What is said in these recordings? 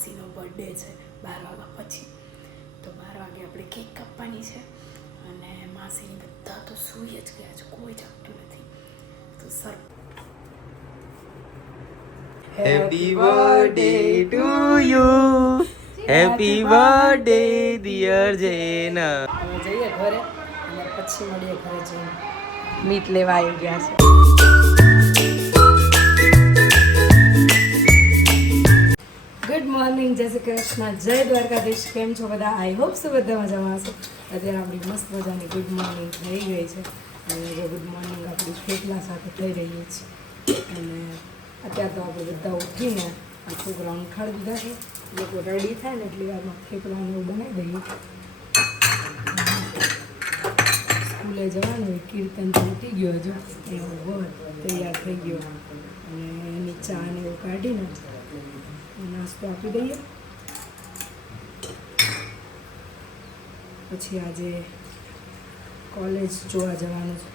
માસીનો birthday છે 12 વાગ્યા પછી, તો 12 વાગે આપણે કેક કાપવાની છે અને માસીની બધા તો સૂઈ જ ગયા છે, કોઈ જાગતું નથી. તો sir happy birthday to you, happy birthday dear Jena. હવે જઈએ ઘરે અને પછી મળીએ ઘરે જઈને. મીટ લેવા આવી ગયા છે. ગુડ મોર્નિંગ, જય શ્રી કૃષ્ણ, જય દ્વારકાધીશ. કેમ છો બધા? આઈ હોપ સો બધા મજામાં હશો. અત્યારે આપણી મસ્ત મજાની ગુડ મોર્નિંગ થઈ ગઈ છે અને જે ગુડ મોર્નિંગ આપણી થેપલા સાથે થઈ રહી છે. અને અત્યારે તો આપણે બધા ઉઠીને આ છોકરાઓને ઉઠાડી દીધા છે. લોકો રેડી થાય ને એટલી વારમાં થેપલાને એવું બનાવી દઈએ. સ્કૂલે જવાનું હોય, કીર્તન તો ઉઠી ગયો હજુ, એવો વર તૈયાર થઈ ગયો અને એની ચા ને એવું કાઢીને નાસ્તો આપી દઈએ. પછી આજે કોલેજ જોવા જવાનું છે.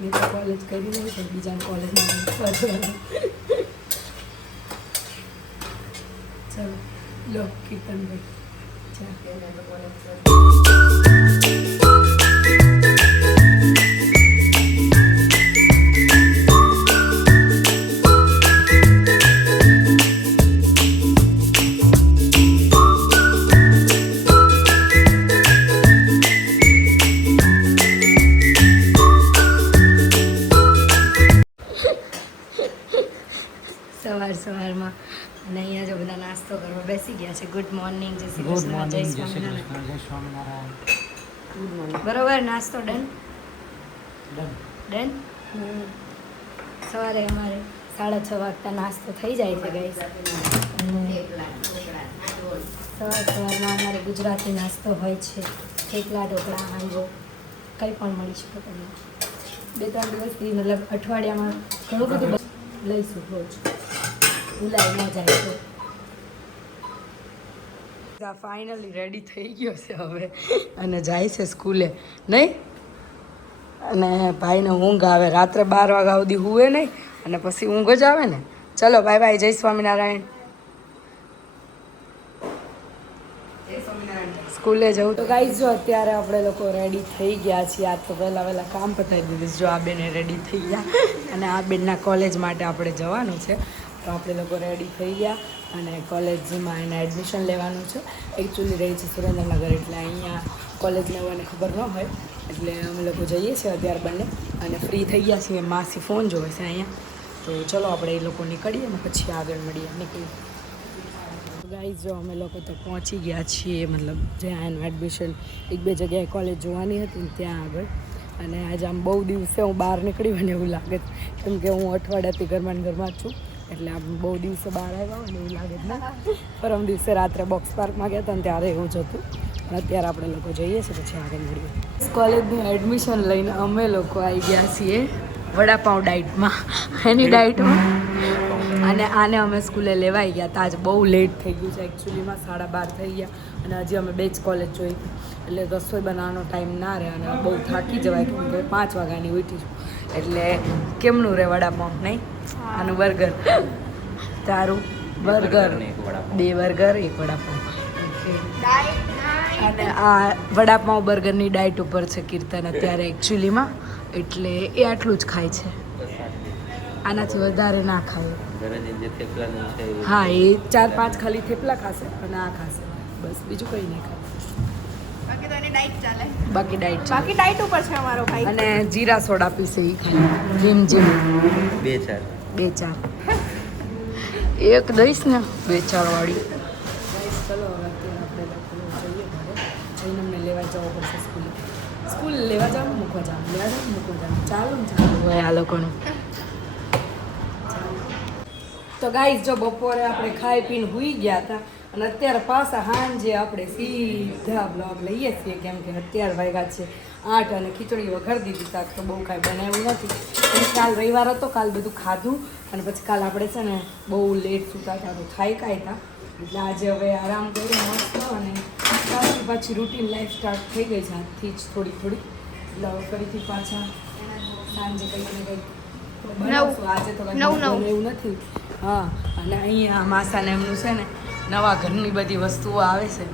મેં તો કોલેજ કરી નહીં પણ બીજાને કોલેજમાં જવાનું. ચાલો લો કીર્તનભાઈ ચા. સવારમાં અને અહીંયા જો બધા નાસ્તો કરવા બેસી ગયા છે. ગુડ મોર્નિંગ, જય શ્રી કૃષ્ણ, જય સ્વામિનારાયણ. બરોબર, નાસ્તો ડન ડન. સવારે અમારે 6:30 વાગતા નાસ્તો થઈ જાય છે ગાઈસ. સવારમાં અમારે ગુજરાતી નાસ્તો હોય છે. થેપલા, ઢોકળા, હાંડવો કંઈ પણ મળી શકે તમને. 2-3 દિવસથી મતલબ અઠવાડિયામાં ઘણું બધું લઈશું રોજ, ભૂલાઈ ન જાય તો. ફાઇનલી રેડી થઈ ગયો છે હવે અને જાય છે સ્કૂલે, નહીં? અને ભાઈને ઊંઘ આવે, રાત્રે 12 વાગ્યા સુધી હુવે નહીં અને પછી ઊંઘ જ આવે ને. ચલો બાય બાય, જય સ્વામિનારાયણ. સ્કૂલે જવું તો ગાઈસ જો અત્યારે આપણે લોકો રેડી થઈ ગયા છીએ. આજ તો વહેલા કામ પતાવી દીધું. જો આ બેને રેડી થઈ ગયા અને આ બેનના કોલેજ માટે આપણે જવાનું છે. તો આપણે લોકો રેડી થઈ ગયા અને કોલેજમાં એને એડમિશન લેવાનું છે. એકચ્યુઅલી રહી છે સુરેન્દ્રનગર, એટલે અહીંયા કોલેજ લેવાની ખબર ન હોય એટલે અમે લોકો જઈએ છીએ અત્યારે બંને અને ફ્રી થઈ ગયા છીએ. માસી ફોન જોવે છે અહીંયા, તો ચલો આપણે એ લોકો નીકળીએ અને પછી આગળ મળીએ. નીકળીએ ગાઈઝ, જો અમે લોકો તો પહોંચી ગયા છીએ, મતલબ જ્યાં એનું એડમિશન 1-2 જગ્યાએ કોલેજ જોવાની હતી ને ત્યાં આગળ. અને આજે આમ બહુ દિવસે હું બહાર નીકળી હોય ને એવું લાગે, કેમ કે હું અઠવાડિયાથી ઘરમાં જ છું, એટલે આમ બહુ દિવસે બહાર આવ્યા હોય ને એવું લાગે જ ને. પરમ દિવસે રાત્રે બોક્સ પાર્કમાં ગયા હતા ને ત્યારે એવું જ હતું. અને અત્યારે આપણે લોકો જઈએ છીએ, પછી આગળ મળીએ. કોલેજનું એડમિશન લઈને અમે લોકો આવી ગયા છીએ વડાપાઉં ડાઇટમાં, એની ડાઇટમાં. અને આને અમે સ્કૂલે લેવાઈ ગયા હતા. આજે બહુ લેટ થઈ ગયું છે એકચ્યુઅલીમાં, 12:30 થઈ ગયા અને હજી અમે 2 જ કોલેજ જોઈ હતી, એટલે રસોઈ બનાવવાનો ટાઈમ ના રહે અને બહુ થાકી જવાય, કેમ કે 5 વાગ્યાની ઉઠી છું. એટલે કેમનું રહે વડાપાઉં, નહીં? આનું બર્ગર, તારું બર્ગર, 2 બર્ગર 1 વડાપાઉં. અને આ વડાપાઉં બર્ગરની ડાયટ ઉપર છે કીર્તન અત્યારે એકચ્યુઅલીમાં, એટલે એ આટલું જ ખાય છે, આનાથી વધારે ના ખાય. હા, એ 4-5 ખાલી થેપલા ખાશે અને આ ખાશે, બસ બીજું કંઈ નહીં ખાય. બાકી ડાયટ ઉપર છે અમારો ભાઈ. અને જીરા સોડા પીશે એ ખાય, જીમ 2-4 એક દઈશ ને 2-4 વાળી. ચલો હવે અત્યારે આપણે લોકો જઈએ ઘરે, જઈને અમને લેવા જવું પડશે સ્કૂલ લેવા જવાનું, મૂકવા જવાનું, લેવા જવાનું, મૂકવા જવાનું, ચાલો હોય આ લોકોનું. તો ગાઈસ જો બપોરે આપણે ખાઈ પીને સૂઈ ગયા હતા અને અત્યારે પાછા સાંજે આપણે સીધા બ્લોગ લઈએ છીએ, કેમ કે અત્યારે વાગ્યા છે 8 અને ખીચડી વઘારી દીધી હતા. તો બહુ કાંઈ બનાવ્યું નથી. અને કાલ રવિવાર હતો, કાલ બધું ખાધું અને પછી કાલ આપણે છે ને બહુ લેટ સૂતા હતા, તો થાઈ કાંઈ હતા, એટલે આજે હવે આરામ કર્યો મસ્ત. અને કાલથી પાછી રૂટીન લાઈફ સ્ટાર્ટ થઈ ગઈ છે આજથી જ થોડી એટલે હવે ફરીથી પાછા સાંજે કંઈક ને કંઈક બનાવશું. આજે તો એવું નથી. હા, અને અહીંયા માસાને એમનું છે ને નવા ઘરની બધી વસ્તુઓ આવે છે.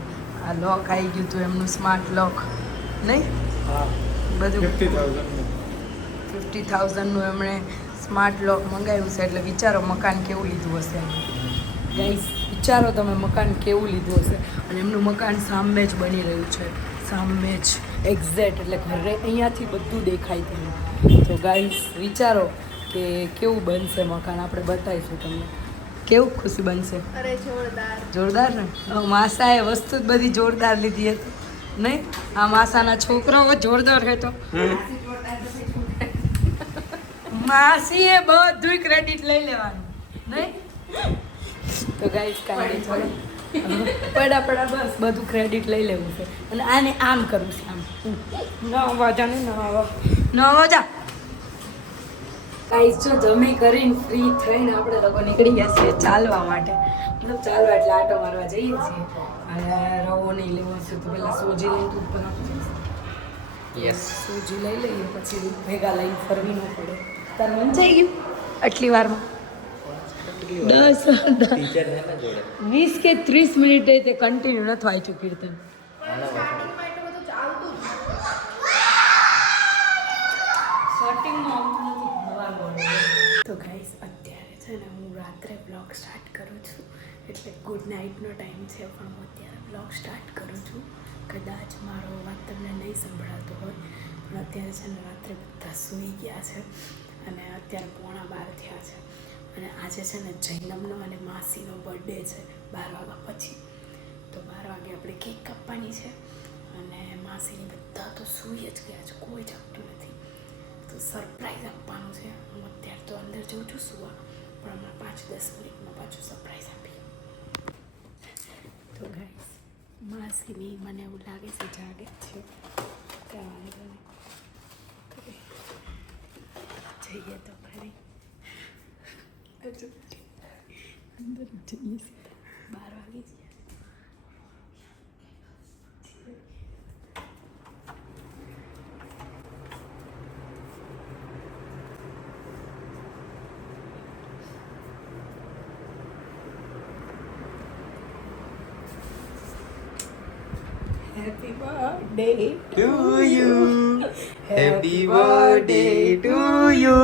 આ લોક આવી ગયું હતું એમનું સ્માર્ટ લોક, નહીં? હા બધું 50,000 50,000નું એમણે સ્માર્ટ લોક મંગાવ્યું છે. એટલે વિચારો મકાન કેવું લીધું હશે. ગાઈસ વિચારો તમે મકાન કેવું લીધું હશે. અને એમનું મકાન સામે જ બની રહ્યું છે, સામે જ એક્ઝેક્ટ, એટલે ઘરે અહીંયાથી બધું દેખાય તેમ. તો ગાઈસ વિચારો કે કેવું બનશે મકાન. આપણે બતાવીશું તમને કેવું ખુશી બનશે. અરે જોરદાર. જોરદાર ને? માસાએ વસ્તુ જ બધી જોરદાર લીધી હતી, નહીં? આ માસાના છોકરાઓ જોરદાર હતો. માસીએ બધું ક્રેડિટ લઈ લેવાનું, નહીં? તો ગાઈસ કાંઈ નહીં, પડા બસ બધું ક્રેડિટ લઈ લેવું છે. અને આને આમ કરવું છે, આમ ન વાજા નહીં, ન વાજા. ગાઈસ જો જમી કરીને ફ્રી થઈને આપણે લોકો નીકળી ગયા છીએ ચાલવા માટે. મતલબ ચાલવા એટલે આટો મારવા જઈએ છીએ. અને રવો નહીં લેવો છે તો પહેલાં સોજી લઈને દૂધ પર આપી જઈશું. યસ. સૂજી લઈ લઈએ પછી ભેગા લઈને ફરવી ન પડે. તારે મન જઈ ગયું આટલી વારમાં? 20 કે 30 મિનિટ તે કન્ટિન્યુ નથી વાંચ્યું કીર્તન. સ્ટાર્ટિંગમાં એટલું બધું ચાલતું જ સ્ટાર્ટિંગમાં તો ગાઈસ અત્યારે છે ને હું રાત્રે બ્લોગ સ્ટાર્ટ કરું છું. એટલે ગુડ નાઇટનો ટાઈમ છે પણ હું અત્યારે બ્લોગ સ્ટાર્ટ કરું છું. કદાચ મારો અવાજ તમને નહીં સંભળાતો હોય પણ અત્યારે છે ને રાત્રે બધા સૂઈ ગયા છે અને અત્યારે 11:15 થયા છે. અને આજે છે ને જૈનમનો અને માસીનો બર્થડે છે 12 વાગ્યા પછી. તો 12 વાગે આપણે કેક કાપવાની છે અને માસીની બધા તો સૂઈ જ ગયા છે, કોઈ જાગતું નથી. તો સરપ્રાઈઝ આપવાનું છે. હું અત્યારે તો અંદર જઉં છું સુવા, પણ હમણાં 5-10 મિનિટમાં પાછું સરપ્રાઈઝ આપીએ. તો ગાઈસ માસીની મને એવું લાગે છે જાગે છે. કાંઈ વાંધો નહીં, જઈએ તો ખરી. અંદર જઈએ 12 વાગે જ. Happy birthday To you. Happy birthday to you.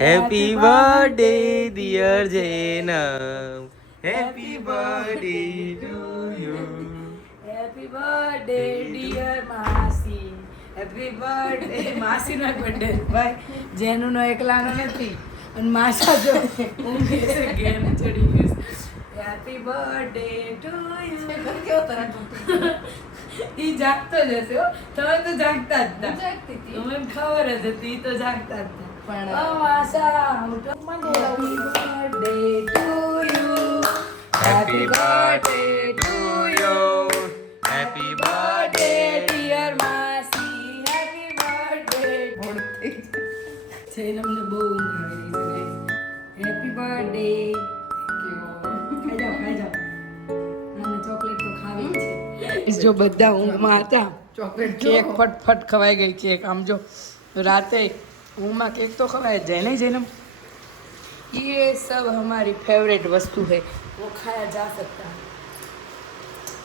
Happy birthday dear Jainam. Happy birthday to you. Happy birthday dear માસી. Happy birthday માસીનો બર્થડે ભાઈ, જેનુંનો એકલાનો નથી. અને માસા જો ઊંઘે છે, ગેમ ચડી ગયું છે. Happy birthday to you. કેવો તરત ઉઠી ઈ જાગતો જ હશે હો. તમે તો જાગતા જ હતા. જાગતી હતી. મને ખબર જ હતી, ઈ તો જાગતા જ હતા. પણ ઓ માસા, ઉઠો. Happy birthday to you. Happy birthday to you. Happy birthday dear માસી. Happy birthday. જૈનમને બહુ ઊંઘ આવી રહી છે. Happy birthday. ખાઈ જાઓ, ખાઈ જાઓ. અને ચોકલેટ તો ખાવી જ છે. જો બધા ઊંઘમાં હતા, ચોકલેટ કેક ફટફટ ખવાઈ ગઈ કેક. આમ જો રાતે ઊંઘમાં કેક તો ખવાય જ જાય નહીં જૈનમ? ये सब हमारी फेवरेट वस्तु है, वो खाया जा सकता है.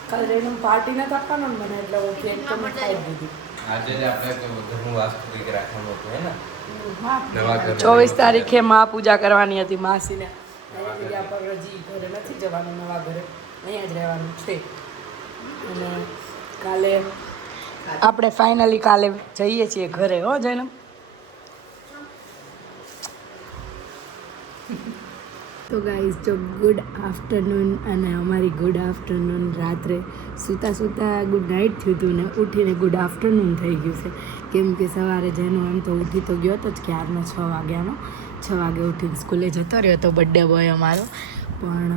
कल जैनम पार्टी न આપવાનો ને મને, એટલે वो केक तो मैं खाई દીધી. આજે જ આપણે ઘરનું વાસ્તુ કંઈક રાખવાનું હતું હે ને? હા. નવા ઘર 24 તારીખે મા પૂજા કરવાની હતી માસીને. અહીંયા જગ્યા પર હજી ઘરે નથી જવાનું, નવા ઘરે અહીંયા જ રહેવાનું છે. અને કાલે આપણે ફાઇનલી કાલે જઈએ છીએ ઘરે. હો જૈનમ? તો ગાઈઝ જો ગુડ આફ્ટરનૂન, અને અમારી ગુડ આફ્ટરનૂન રાત્રે સૂતા સૂતા ગુડ નાઇટ થયું હતું ને ઉઠીને ગુડ આફ્ટરનૂન થઈ ગયું છે. કેમ કે સવારે જેનો એમ તો ઉઠી તો ગયો હતો જ ક્યારનો 6 વાગ્યાનો. 6 વાગે ઉઠીને સ્કૂલે જતો રહ્યો હતો બર્થડે બોય અમારો. પણ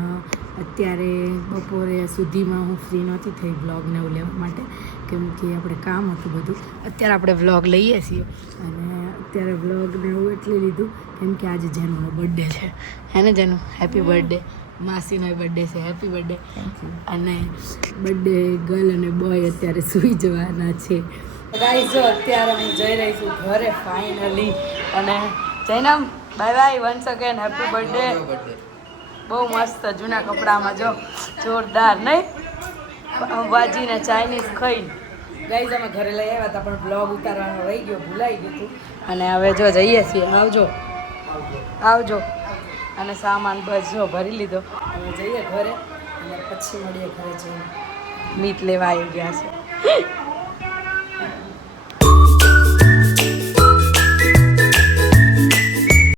અત્યારે બપોરે સુધીમાં હું ફ્રી નહોતી થઈ વ્લોગને એવું લેવા માટે, કેમ કે આપણે કામ હતું બધું. અત્યારે આપણે વ્લોગ લઈએ છીએ અને અત્યારે વ્લોગને એવું એટલે લીધું કેમ કે આજે જેનુનો બર્થડે છે. હે ને જેનું? Happy birthday. માસીનો બર્થડે છે. Happy birthday. અને બર્થડે ગર્લ અને બોય અત્યારે સૂઈ જવાના છે. ગાઈઝ જો અત્યારે હું જઈ રહી છું ઘરે ફાઇનલી. અને Jainam bye bye, once again happy birthday. બહુ મસ્ત જૂના કપડામાં જો જોરદાર નહીં પાવભાજી ને ચાઇનીઝ ખાઈને ગાઈઝ અમે ઘરે લઈ આવ્યા હતા પણ બ્લોગ ઉતારવાનો રહી ગયો ભૂલાઈ ગયું હતું અને હવે જો જઈએ છીએ આવજો આવજો અને સામાન બસ જો ભરી લીધો હવે જઈએ ઘરે અને પછી મળીએ ઘરે જઈને મીટ લેવા આવી ગયા છે